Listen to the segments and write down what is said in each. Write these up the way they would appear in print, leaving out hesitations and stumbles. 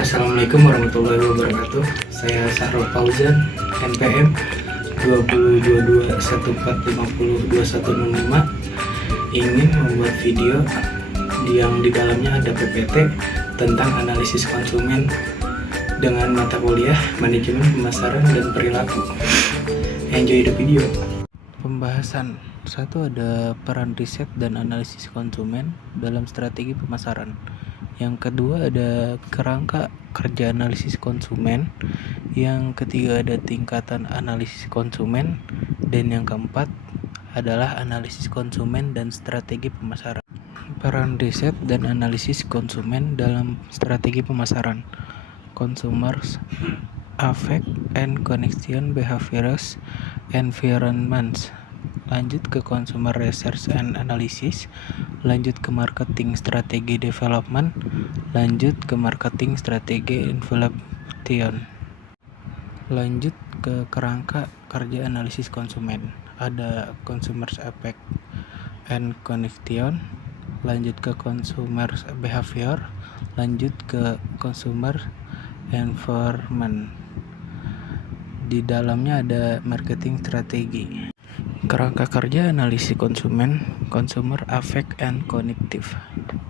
Assalamualaikum warahmatullahi wabarakatuh. Saya Sahrul Fauzan, NPM 202214502105, ingin membuat video yang di dalamnya ada PPT tentang analisis konsumen dengan mata kuliah Manajemen Pemasaran dan Perilaku. Enjoy the video. Pembahasan 1, ada peran riset dan analisis konsumen dalam strategi pemasaran. Yang kedua, ada kerangka kerja analisis konsumen. Yang ketiga, ada tingkatan analisis konsumen. Dan yang keempat adalah analisis konsumen dan strategi pemasaran. Peran riset dan analisis konsumen dalam strategi pemasaran. Consumers affect and connection behaviors environments. Lanjut ke consumer research and analysis, lanjut ke marketing strategi development, lanjut ke marketing strategi implementation. Lanjut ke kerangka kerja analisis konsumen, ada consumers affect and connection, lanjut ke consumer behavior, lanjut ke consumer environment. Di dalamnya ada marketing strategi. Kerangka kerja analisis konsumen, consumer affect and cognitive.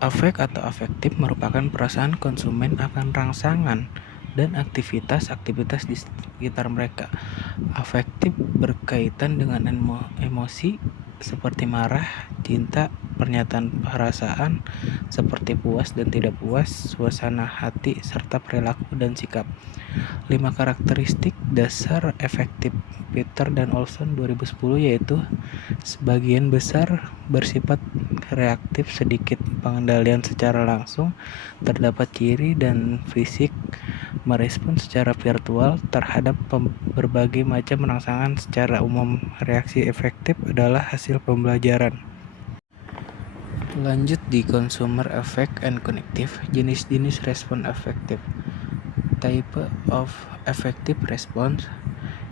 Affect atau afektif merupakan perasaan konsumen akan rangsangan dan aktivitas-aktivitas di sekitar mereka. Afektif berkaitan dengan emosi seperti marah, cinta, pernyataan perasaan seperti puas dan tidak puas, suasana hati, serta perilaku dan sikap. 5 karakteristik dasar efektif Peter dan Olson 2010 yaitu sebagian besar bersifat reaktif, sedikit pengendalian secara langsung, terdapat ciri dan fisik, merespon secara virtual terhadap berbagai macam rangsangan. Secara umum, reaksi efektif adalah hasil pembelajaran. Lanjut di consumer affect and cognitive, jenis-jenis respon efektif. Type of effective response,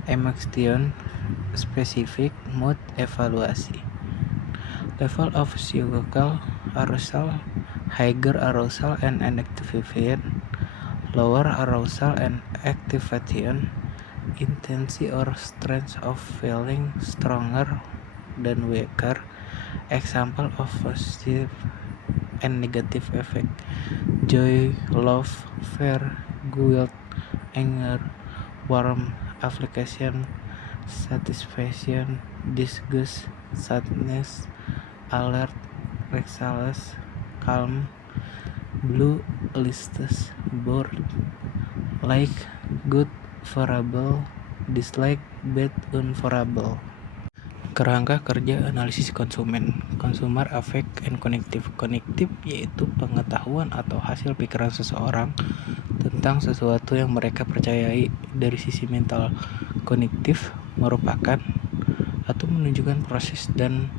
emotion specific, mood evaluasi. Level of psychical arousal, higher arousal and activation, lower arousal and activation, intensity or strength of feeling stronger than weaker. Example of positive and negative effect: joy, love, fear, guilt, anger, warmth, affliction, satisfaction, disgust, sadness, alert, restless, calm, blue, listless, bored, like, good, favorable, dislike, bad, unfavorable. Kerangka kerja analisis konsumen, consumer affect and cognitive. Cognitive yaitu pengetahuan atau hasil pikiran seseorang tentang sesuatu yang mereka percayai dari sisi mental. Kognitif merupakan atau menunjukkan proses dan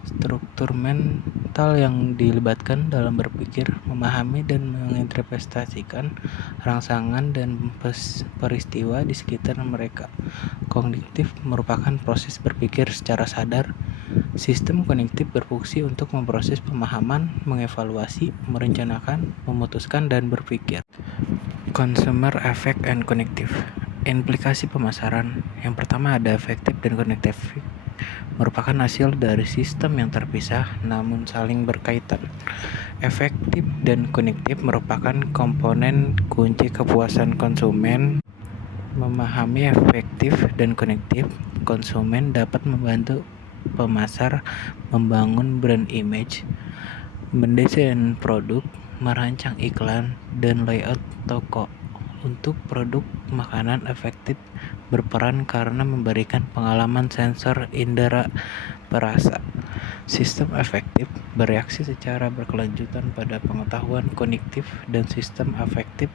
struktur mental yang dilibatkan dalam berpikir, memahami dan menginterpretasikan rangsangan dan peristiwa di sekitar mereka. Kognitif merupakan proses berpikir secara sadar. Sistem kognitif berfungsi untuk memproses pemahaman, mengevaluasi, merencanakan, memutuskan, dan berpikir. Consumer affect and cognitive. Implikasi pemasaran. Yang pertama ada efektif dan kognitif. Merupakan hasil dari sistem yang terpisah namun saling berkaitan. Efektif dan kognitif merupakan komponen kunci kepuasan konsumen. Memahami efektif dan kognitif konsumen dapat membantu pemasar membangun brand image, mendesain produk, merancang iklan, dan layout toko. Untuk produk makanan, efektif berperan karena memberikan pengalaman sensor indera perasa. Sistem efektif bereaksi secara berkelanjutan pada pengetahuan kognitif, dan sistem afektif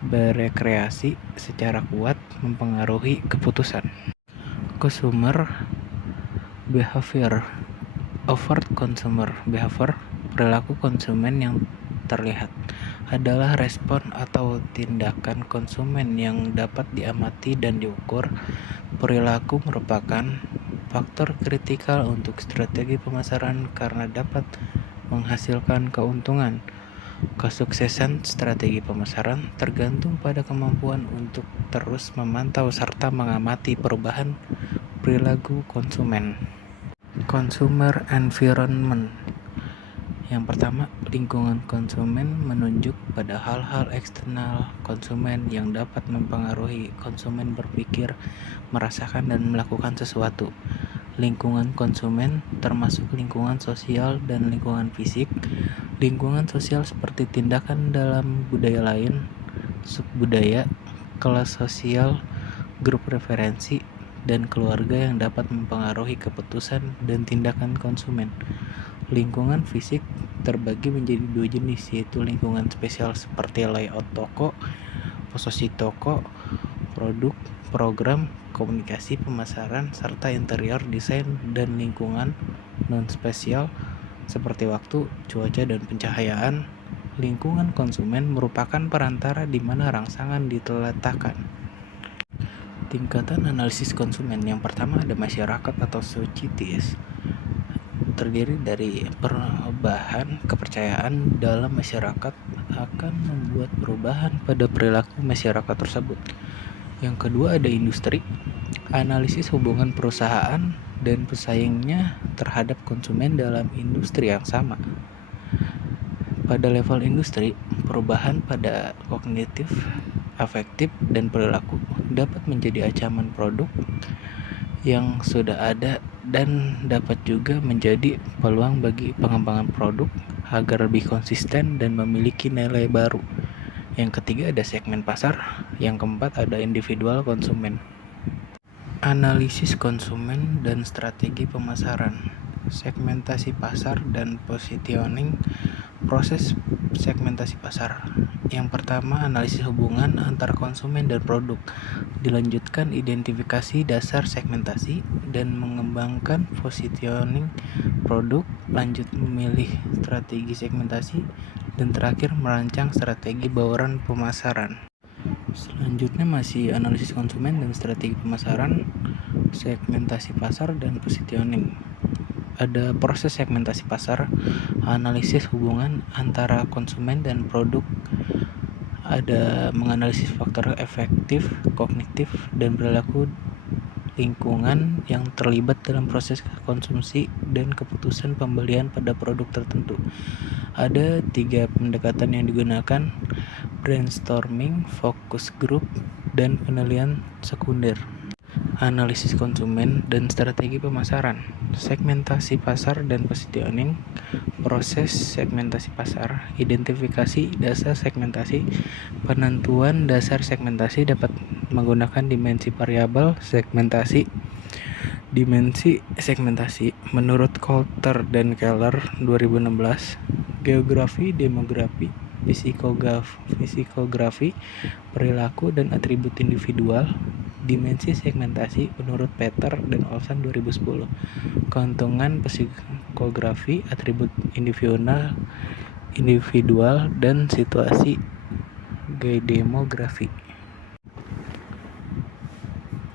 berekreasi secara kuat mempengaruhi keputusan. Consumer behavior. Overt consumer behavior, perilaku konsumen yang terlihat, adalah respon atau tindakan konsumen yang dapat diamati dan diukur. Perilaku merupakan faktor kritikal untuk strategi pemasaran karena dapat menghasilkan keuntungan. Kesuksesan strategi pemasaran tergantung pada kemampuan untuk terus memantau serta mengamati perubahan perilaku konsumen. Consumer environment. Yang pertama, lingkungan konsumen menunjuk pada hal-hal eksternal konsumen yang dapat mempengaruhi konsumen berpikir, merasakan, dan melakukan sesuatu. Lingkungan konsumen termasuk lingkungan sosial dan lingkungan fisik. Lingkungan sosial seperti tindakan dalam budaya lain, subbudaya, kelas sosial, grup referensi, dan keluarga yang dapat mempengaruhi keputusan dan tindakan konsumen. Lingkungan fisik terbagi menjadi dua jenis, yaitu lingkungan spesial seperti layout toko, posisi toko, produk, program, komunikasi, pemasaran, serta interior desain, dan lingkungan non-spesial seperti waktu, cuaca, dan pencahayaan. Lingkungan konsumen merupakan perantara di mana rangsangan diletakkan. Tingkatan analisis konsumen. Yang pertama ada masyarakat atau societies. Terdiri dari perubahan kepercayaan dalam masyarakat akan membuat perubahan pada perilaku masyarakat tersebut. Yang kedua ada industri, analisis hubungan perusahaan dan pesaingnya terhadap konsumen dalam industri yang sama. Pada level industri, perubahan pada kognitif, afektif, dan perilaku dapat menjadi ancaman produk yang sudah ada dan dapat juga menjadi peluang bagi pengembangan produk agar lebih konsisten dan memiliki nilai baru. Yang ketiga ada segmen pasar, yang keempat ada individual konsumen. Analisis konsumen dan strategi pemasaran, segmentasi pasar dan positioning. Proses segmentasi pasar. Yang pertama analisis hubungan antara konsumen dan produk, dilanjutkan identifikasi dasar segmentasi dan mengembangkan positioning produk, lanjut memilih strategi segmentasi, dan terakhir merancang strategi bauran pemasaran. Selanjutnya masih analisis konsumen dan strategi pemasaran, segmentasi pasar, dan positioning. Ada proses segmentasi pasar, analisis hubungan antara konsumen dan produk, ada menganalisis faktor efektif, kognitif, dan perilaku lingkungan yang terlibat dalam proses konsumsi dan keputusan pembelian pada produk tertentu. Ada 3 pendekatan yang digunakan: brainstorming, focus group, dan penilaian sekunder. Analisis konsumen dan strategi pemasaran, segmentasi pasar dan positioning. Proses segmentasi pasar, identifikasi dasar segmentasi, penentuan dasar segmentasi dapat menggunakan dimensi variabel segmentasi. Dimensi segmentasi menurut Coulter dan Keller 2016, geografi, demografi, psikografi, perilaku, dan atribut individual. Dimensi segmentasi menurut Peter dan Olson 2010, keuntungan psikografi, atribut individual, dan situasi demografi.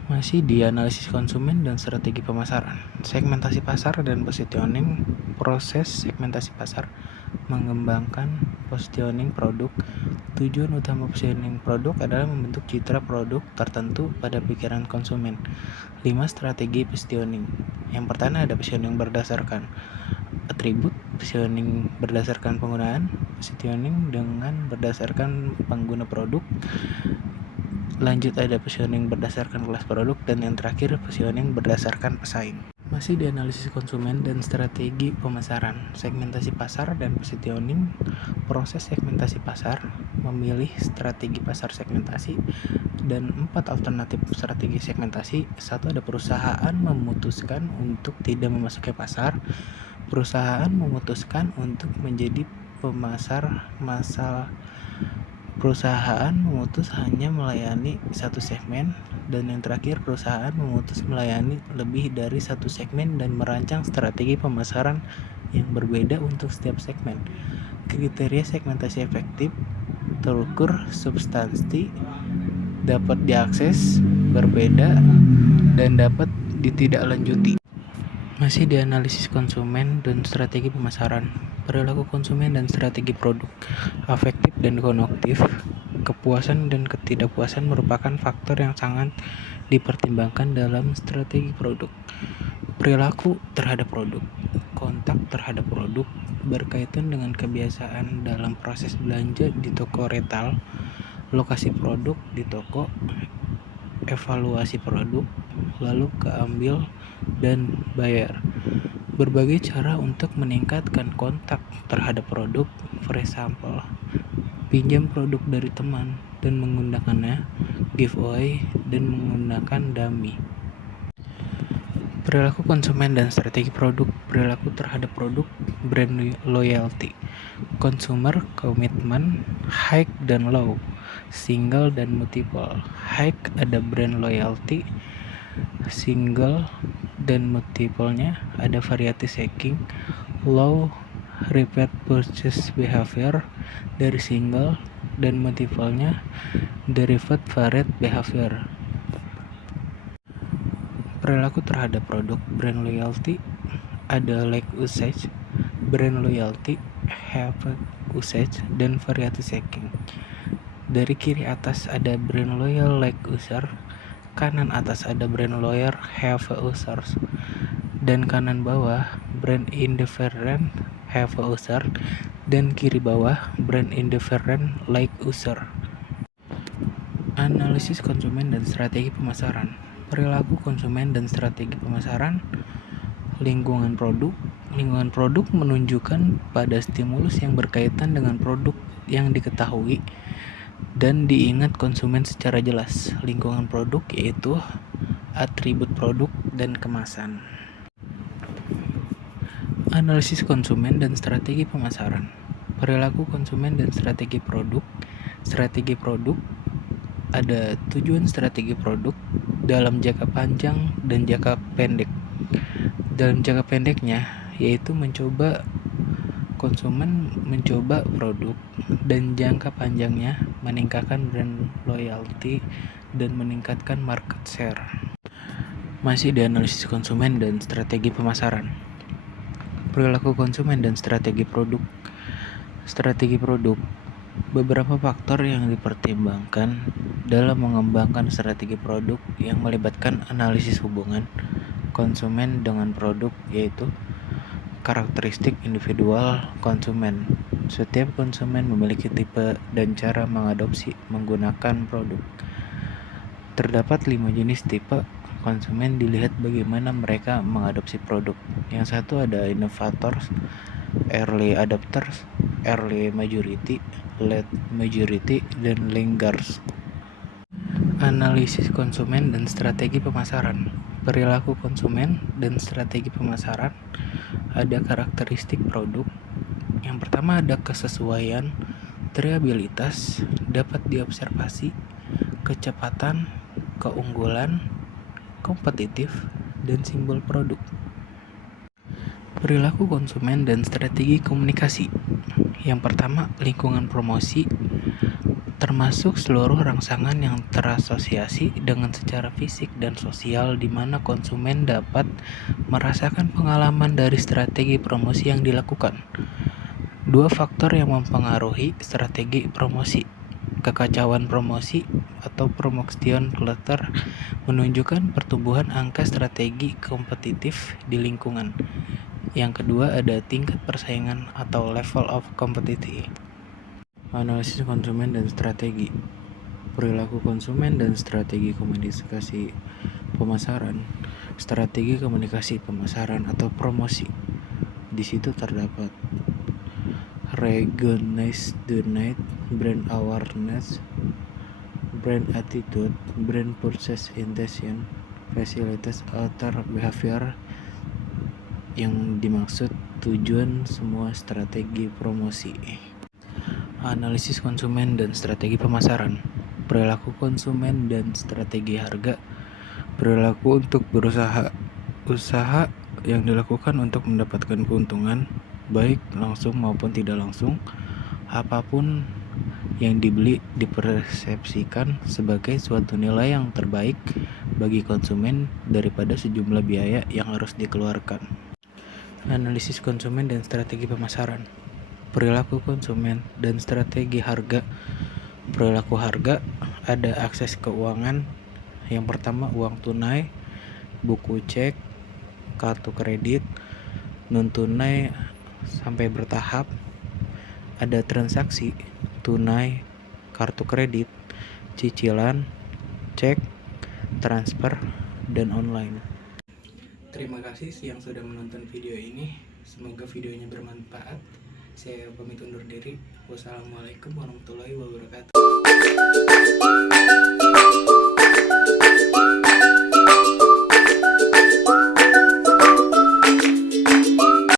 Masih di analisis konsumen dan strategi pemasaran, segmentasi pasar dan positioning. Proses segmentasi pasar mengembangkan positioning produk. Tujuan utama positioning produk adalah membentuk citra produk tertentu pada pikiran konsumen. 5 strategi positioning. Yang pertama ada positioning berdasarkan atribut, positioning berdasarkan penggunaan, positioning dengan berdasarkan pengguna produk. Lanjut ada positioning berdasarkan kelas produk, dan yang terakhir positioning berdasarkan pesaing. Masih di analisis konsumen dan strategi pemasaran, segmentasi pasar dan positioning. Proses segmentasi pasar, memilih strategi pasar segmentasi dan 4 alternatif strategi segmentasi. 1 ada perusahaan memutuskan untuk tidak memasuki pasar. Perusahaan memutuskan untuk menjadi pemasar massal. Perusahaan memutus hanya melayani satu segmen, dan yang terakhir perusahaan memutus melayani lebih dari satu segmen dan merancang strategi pemasaran yang berbeda untuk setiap segmen. Kriteria segmentasi efektif terukur, substansi, dapat diakses, berbeda, dan dapat ditindaklanjuti. Masih di analisis konsumen dan strategi pemasaran, Perilaku konsumen dan strategi produk. Afektif dan kognitif, kepuasan dan ketidakpuasan merupakan faktor yang sangat dipertimbangkan dalam strategi produk. Perilaku terhadap produk. Kontak terhadap produk berkaitan dengan kebiasaan dalam proses belanja di toko retail, lokasi produk di toko, evaluasi produk, lalu keambil dan bayar. Berbagai cara untuk meningkatkan kontak terhadap produk, for example, pinjam produk dari teman dan menggunakannya, giveaway, dan menggunakan dummy. Perilaku konsumen dan strategi produk. Perilaku terhadap produk, brand loyalty, consumer commitment, high dan low, single dan multiple. High ada brand loyalty, single dan multiple-nya ada variety seeking, low repeat purchase behavior dari single dan multiple-nya derivative varied behavior. Perilaku terhadap produk, brand loyalty ada like usage, brand loyalty, have usage, dan variety seeking. Dari kiri atas ada brand loyal like user, kanan atas ada brand loyal have users, dan kanan bawah brand indifferent have user, dan kiri bawah brand indifferent like user. Analisis konsumen dan strategi pemasaran. Perilaku konsumen dan strategi pemasaran. Lingkungan produk. Lingkungan produk menunjukkan pada stimulus yang berkaitan dengan produk yang diketahui dan diingat konsumen secara jelas. Lingkungan produk yaitu atribut produk dan kemasan. Analisis konsumen dan strategi pemasaran. Perilaku konsumen dan strategi produk. Strategi produk ada tujuan strategi produk dalam jangka panjang dan jangka pendek. Dalam jangka pendeknya yaitu konsumen mencoba produk, dan jangka panjangnya meningkatkan brand loyalty dan meningkatkan market share. Masih di analisis konsumen dan strategi pemasaran. Perilaku konsumen dan strategi produk. Strategi produk. Beberapa faktor yang dipertimbangkan dalam mengembangkan strategi produk yang melibatkan analisis hubungan konsumen dengan produk, yaitu karakteristik individual konsumen. Setiap konsumen memiliki tipe dan cara mengadopsi menggunakan produk. Terdapat 5 jenis tipe konsumen dilihat bagaimana mereka mengadopsi produk. Yang satu ada innovators, early adopters, early majority, late majority, dan laggards. Analisis konsumen dan strategi pemasaran. Perilaku konsumen dan strategi pemasaran ada karakteristik produk. Yang pertama ada kesesuaian, triabilitas, dapat diobservasi, kecepatan, keunggulan, kompetitif, dan simbol produk. Perilaku konsumen dan strategi komunikasi. Yang pertama, lingkungan promosi, termasuk seluruh rangsangan yang terasosiasi dengan secara fisik dan sosial di mana konsumen dapat merasakan pengalaman dari strategi promosi yang dilakukan. 2 faktor yang mempengaruhi strategi promosi. Kekacauan promosi atau promotion clutter menunjukkan pertumbuhan angka strategi kompetitif di lingkungan. Yang kedua ada tingkat persaingan atau level of competition. Analisis konsumen dan strategi. Perilaku konsumen dan strategi komunikasi pemasaran. Strategi komunikasi pemasaran atau promosi. Di situ terdapat recognize the need, brand awareness, brand attitude, brand purchase intention, facilitate alter behavior. Yang dimaksud tujuan semua strategi promosi. Analisis konsumen dan strategi pemasaran. Perilaku konsumen dan strategi harga. Perilaku untuk berusaha. Usaha yang dilakukan untuk mendapatkan keuntungan, baik langsung maupun tidak langsung. Apapun yang dibeli dipersepsikan sebagai suatu nilai yang terbaik bagi konsumen daripada sejumlah biaya yang harus dikeluarkan. Analisis konsumen dan strategi pemasaran. Perilaku konsumen dan strategi harga. Perilaku harga, ada akses keuangan. Yang pertama, uang tunai, buku cek, kartu kredit, non tunai sampai bertahap. Ada transaksi tunai, kartu kredit, cicilan, cek, transfer, dan online. Terima kasih yang sudah menonton video ini. Semoga videonya bermanfaat. Saya pamit undur diri. Wassalamualaikum warahmatullahi wabarakatuh.